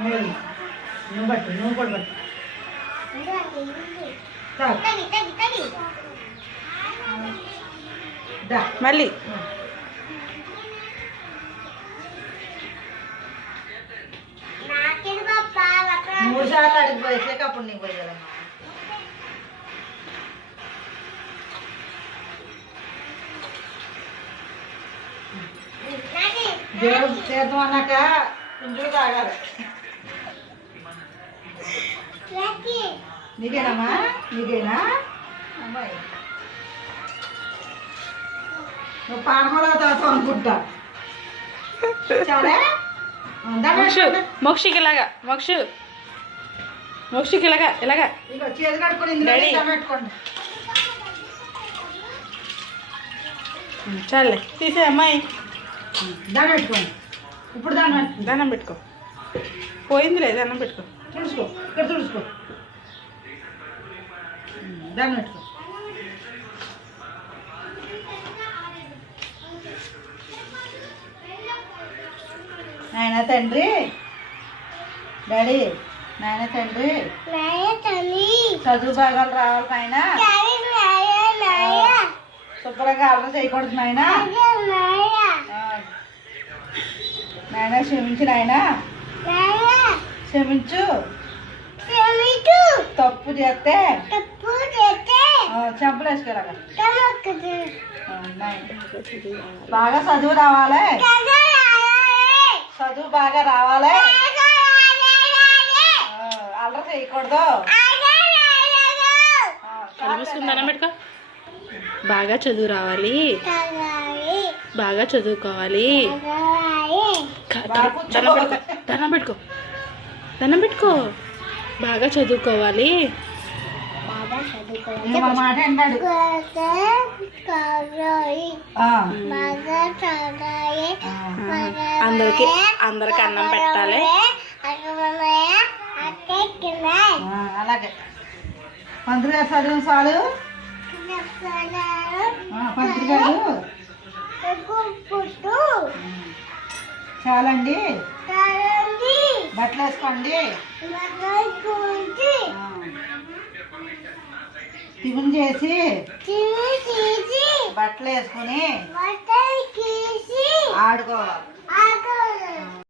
నువ్వు పట్టు, నువ్వు కూడా పట్టు. మళ్ళీ మూడు సార్లు అడిగి పోయేసాక అప్పుడు నీకు పోయేదమ్మా. దేవుడు తీర్థం అన్నాక కొంచెం తాగాలి. నీకేనమ్మా? నీకేనా అమ్మాయి? నువ్వు పానమలో తాగుతావు అనుకుంటా. చాలా మోక్షికి ఇలాగా మోక్షికి ఇలాగా ఇలాగా చేతి కట్టుకొని ఇందులో పెట్టుకోండి. చాలే తీసే అమ్మాయి. దాన్ని పెట్టుకోండి. ఇప్పుడు దండం పెట్టుకో. పోయిందిలే దండం పెట్టుకో. తుడుచుకో, ఇక్కడ తుడుచుకో. దాన్ని పెట్టుకో. నాయన తండ్రి, డాడీ, నాయన తండ్రి చదువు భాగాలు రావాలి నాయన. శుభ్రంగా అర్థం చేయకూడదు నాయన. నాయన క్షమించు నాయన, క్షమించు. తప్పు చేస్తే చెంపలు వేసుకోరాగా. బాగా చదువు రావాలి, చదువు బాగా రావాలి. అల్లరి చేయకూడదు. దండం పెట్టుకో. బాగా చదువు రావాలి, బాగా చదువుకోవాలి. దండం పెట్టుకో, దండం పెట్టుకో. బాగా చదువుకోవాలి. మాట అన్నాడు. అందరికి అన్నం పెట్టాలి. అలాగే పంతులు గారు చదువు చాలు. పంతులు గారు చాలండి. బట్టలు వేసుకోండి. టిఫిన్ చేసి బట్టలు వేసుకొని ఆడుకోవాలి.